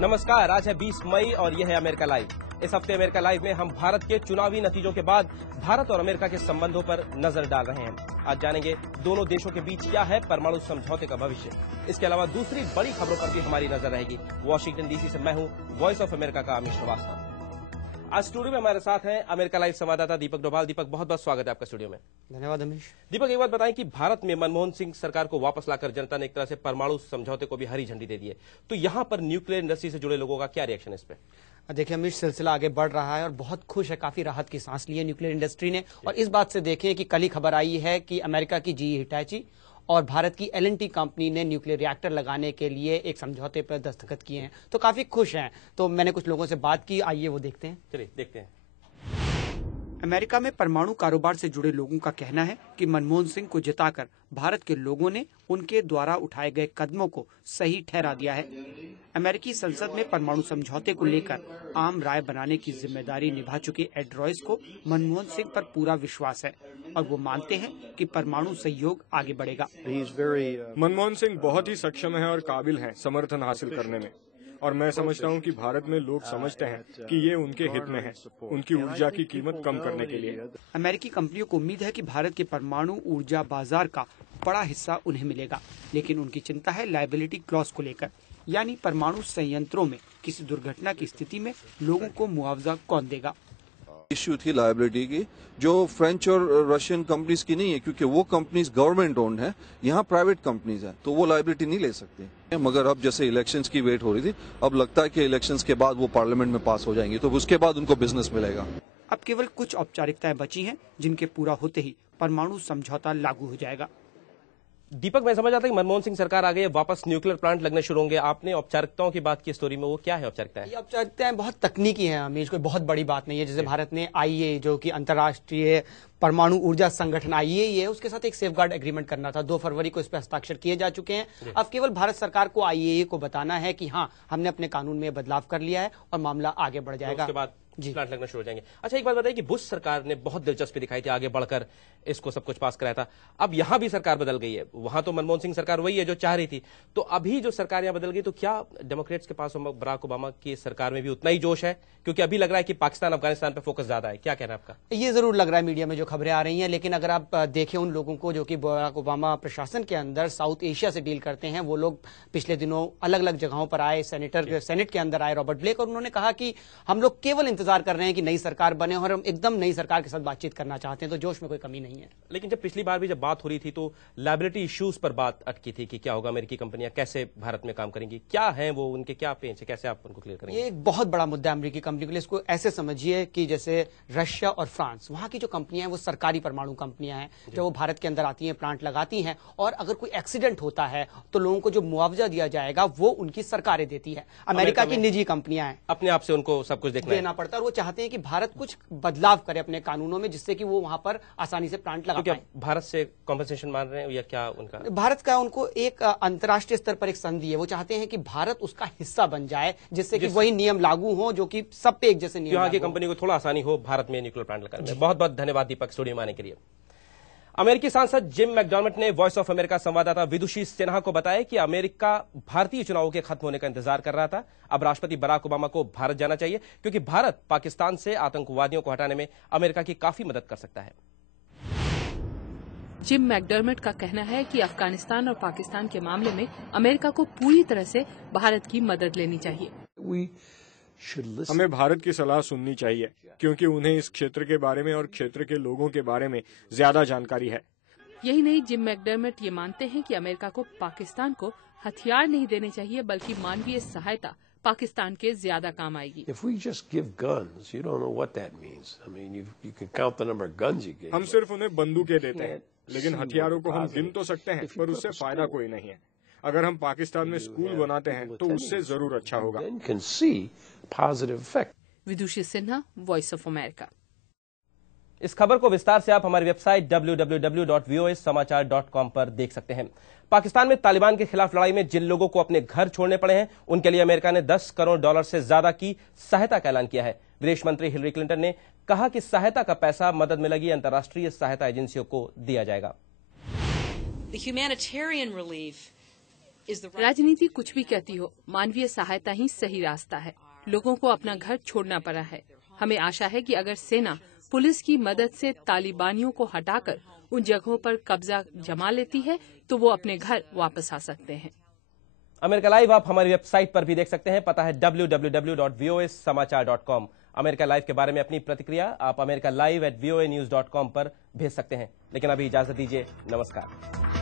नमस्कार, आज है 20 मई और यह है अमेरिका लाइव। इस हफ्ते अमेरिका लाइव में हम भारत के चुनावी नतीजों के बाद भारत और अमेरिका के संबंधों पर नजर डाल रहे हैं। आज जानेंगे दोनों देशों के बीच क्या है परमाणु समझौते का भविष्य। इसके अलावा दूसरी बड़ी खबरों पर भी हमारी नजर रहेगी। वॉशिंगटन डीसी से मैं हूं वॉइस ऑफ अमेरिका का अमित श्रीवास्तव। आज स्टूडियो में हमारे साथ हैं अमेरिका लाइव संवाददाता दीपक डोभाल। दीपक, बहुत बहुत स्वागत है आपका स्टूडियो में। धन्यवाद अमीश। दीपक, एक बात बताएं कि भारत में मनमोहन सिंह सरकार को वापस लाकर जनता ने एक तरह से परमाणु समझौते को भी हरी झंडी दे दी है, तो यहां पर न्यूक्लियर इंडस्ट्री से जुड़े लोगों का क्या रिएक्शन है इस पे? देखिए अमीश, सिलसिला आगे बढ़ रहा है और बहुत खुश है, काफी राहत की सांस ली है न्यूक्लियर इंडस्ट्री ने। और इस बात से देखें कि कल ही खबर आई है कि अमेरिका की GE हिटाची और भारत की L&T कंपनी ने न्यूक्लियर रिएक्टर लगाने के लिए एक समझौते पर दस्तखत किए हैं, तो काफी खुश हैं। तो मैंने कुछ लोगों से बात की, आइए वो देखते हैं। चलिए देखते हैं। अमेरिका में परमाणु कारोबार से जुड़े लोगों का कहना है कि मनमोहन सिंह को जिताकर भारत के लोगों ने उनके द्वारा उठाए गए कदमों को सही ठहरा दिया है। अमेरिकी संसद में परमाणु समझौते को लेकर आम राय बनाने की जिम्मेदारी निभा चुके एड रॉयस को मनमोहन सिंह पर पूरा विश्वास है और वो मानते हैं कि परमाणु सहयोग आगे बढ़ेगा। मनमोहन सिंह बहुत ही सक्षम है और काबिल हैं समर्थन हासिल करने में, और मैं समझता हूं कि भारत में लोग समझते हैं कि ये उनके हित में है, उनकी ऊर्जा की कीमत कम करने के लिए। अमेरिकी कंपनियों को उम्मीद है कि भारत के परमाणु ऊर्जा बाजार का बड़ा हिस्सा उन्हें मिलेगा, लेकिन उनकी चिंता है लायबिलिटी क्लॉज को लेकर, यानी परमाणु संयंत्रों में किसी दुर्घटना की स्थिति में लोगों को मुआवजा कौन देगा। इश्यू थी लायबिलिटी की, जो फ्रेंच और रशियन कंपनीज की नहीं है, क्योंकि वो कंपनीज गवर्नमेंट ओन्ड है, यहाँ प्राइवेट कंपनीज है, तो वो लायबिलिटी नहीं ले सकती। मगर अब जैसे इलेक्शंस की वेट हो रही थी, अब लगता है कि इलेक्शंस के बाद वो पार्लियामेंट में पास हो जाएंगी, तो उसके बाद उनको बिजनेस मिलेगा। अब केवल कुछ औपचारिकताएं बची हैं, जिनके पूरा होते ही परमाणु समझौता लागू हो जाएगा। दीपक, मैं समझ आता कि मनमोहन सिंह सरकार आ गई है, वापस न्यूक्लियर प्लांट लगने शुरू होंगे। आपने औपचारिकताओं की बात की स्टोरी में, वो क्या है औपचारिकताएं? ये औपचारिकताएं बहुत तकनीकी हैं हमीश, कोई बहुत बड़ी बात नहीं है। जैसे भारत ने IAEA, जो कि अंतर्राष्ट्रीय परमाणु ऊर्जा संगठन IAEA है, उसके साथ एक सेफगार्ड एग्रीमेंट करना था। 2 फरवरी को इस पर हस्ताक्षर किए जा चुके हैं। अब केवल भारत सरकार को IAEA को बताना है कि हाँ, हमने अपने कानून में बदलाव कर लिया है और मामला आगे बढ़ जाएगा। उसके बाद प्लांट लगना शुरू हो जाएंगे। अच्छा, एक बात बताइए कि बुश सरकार ने बहुत दिलचस्पी दिखाई थी, आगे बढ़कर इसको सब कुछ पास कराया था। अब यहां भी सरकार बदल गई है। वहां तो मनमोहन सिंह सरकार वही है जो चाह रही थी, तो अभी जो सरकार यहां बदल गई, तो क्या डेमोक्रेट्स के पास बराक ओबामा की सरकार में भी उतना ही जोश है? क्योंकि अभी लग रहा है कि पाकिस्तान अफगानिस्तान पर फोकस ज्यादा है। क्या कहना है आपका? ये जरूर लग रहा है मीडिया में जो खबरें आ रही हैं, लेकिन अगर आप देखें उन लोगों को जो कि बराक ओबामा प्रशासन के अंदर साउथ एशिया से डील करते हैं, वो लोग पिछले दिनों अलग अलग जगहों पर आए, सेनेट के अंदर आए रॉबर्ट ब्लेक, और उन्होंने कहा कि हम लोग केवल इंतजार कर रहे हैं कि नई सरकार बने और हम एकदम नई सरकार के साथ बातचीत करना चाहते हैं, तो जोश में कोई कमी नहीं है। लेकिन जब पिछली बार भी जब बात हो रही थी तो लायबिलिटी इश्यूज पर बात अटकी थी कि क्या होगा, अमेरिकी कंपनियां कैसे भारत में काम करेंगी, क्या है वो, उनके क्या पेंच है, कैसे आप उनको क्लियर करेंगे? ये एक बहुत बड़ा मुद्दा है अमेरिकी कंपनी के लिए। इसको ऐसे समझिए कि जैसे रशिया और फ्रांस, वहां की जो कंपनियां हैं वो सरकारी परमाणु कंपनियां हैं। जब वो भारत के अंदर आती हैं, प्लांट लगाती हैं, और अगर कोई एक्सीडेंट होता है तो लोगों को जो मुआवजा दिया जाएगा वो उनकी सरकारें देती है। अमेरिका की निजी कंपनियां हैं, अपने आप से उनको सब कुछ देना पड़ता है, और वो चाहते हैं कि भारत कुछ बदलाव करे अपने कानूनों में, जिससे कि वो वहां पर आसानी से प्लांट लगा पाए। भारत से कॉम्पेंसेशन मान रहे हैं या क्या उनका? भारत का उनको एक अंतर्राष्ट्रीय स्तर पर एक संधि है, वो चाहते हैं कि भारत उसका हिस्सा बन जाए, जिससे कि वही नियम लागू हो जो कि सब पे एक जैसे नियम, यहाँ की कंपनी को थोड़ा आसानी हो भारत में न्यूक्लियर प्लांट लगाने में। बहुत बहुत धन्यवाद दीपक, स्टूडियो में आने के लिए। अमेरिकी सांसद जिम मैकडर्मट ने वॉइस ऑफ अमेरिका संवाददाता विदुषी सिन्हा को बताया कि अमेरिका भारतीय चुनावों के खत्म होने का इंतजार कर रहा था। अब राष्ट्रपति बराक ओबामा को भारत जाना चाहिए, क्योंकि भारत पाकिस्तान से आतंकवादियों को हटाने में अमेरिका की काफी मदद कर सकता है। जिम मैकडर्मट का कहना है कि अफगानिस्तान और पाकिस्तान के मामले में अमेरिका को पूरी तरह से भारत की मदद लेनी चाहिए। हमें भारत की सलाह सुननी चाहिए, क्योंकि उन्हें इस क्षेत्र के बारे में और क्षेत्र के लोगों के बारे में ज्यादा जानकारी है। यही नहीं, जिम मैकडर्मट ये मानते हैं कि अमेरिका को पाकिस्तान को हथियार नहीं देने चाहिए, बल्कि मानवीय सहायता पाकिस्तान के ज्यादा काम आएगी। हम सिर्फ उन्हें बंदूकें देते हैं, लेकिन हथियारों को हम गिन तो सकते हैं, पर उससे फायदा कोई नहीं है। अगर हम पाकिस्तान में स्कूल बनाते हैं तो उससे जरूर अच्छा होगा। विदुषी सिन्हा, वॉइस ऑफ अमेरिका। इस खबर को विस्तार से आप हमारी वेबसाइट www.voassamachar.com पर देख सकते हैं। पाकिस्तान में तालिबान के खिलाफ लड़ाई में जिन लोगों को अपने घर छोड़ने पड़े हैं, उनके लिए अमेरिका ने $10 करोड़ से ज्यादा की सहायता का ऐलान किया है। विदेश मंत्री हिलरी क्लिंटन ने कहा कि सहायता का पैसा मदद में लगी अंतर्राष्ट्रीय सहायता एजेंसियों को दिया जाएगा। The humanitarian relief राजनीति कुछ भी कहती हो, मानवीय सहायता ही सही रास्ता है। लोगों को अपना घर छोड़ना पड़ा है। हमें आशा है कि अगर सेना पुलिस की मदद से तालिबानियों को हटाकर उन जगहों पर कब्जा जमा लेती है तो वो अपने घर वापस आ सकते हैं। अमेरिका लाइव आप हमारी वेबसाइट पर भी देख सकते हैं। पता है www.voasamachaar.com। अमेरिका लाइव के बारे में अपनी प्रतिक्रिया आप americalive@voanews.com पर भेज सकते हैं। लेकिन अभी इजाजत दीजिए, नमस्कार।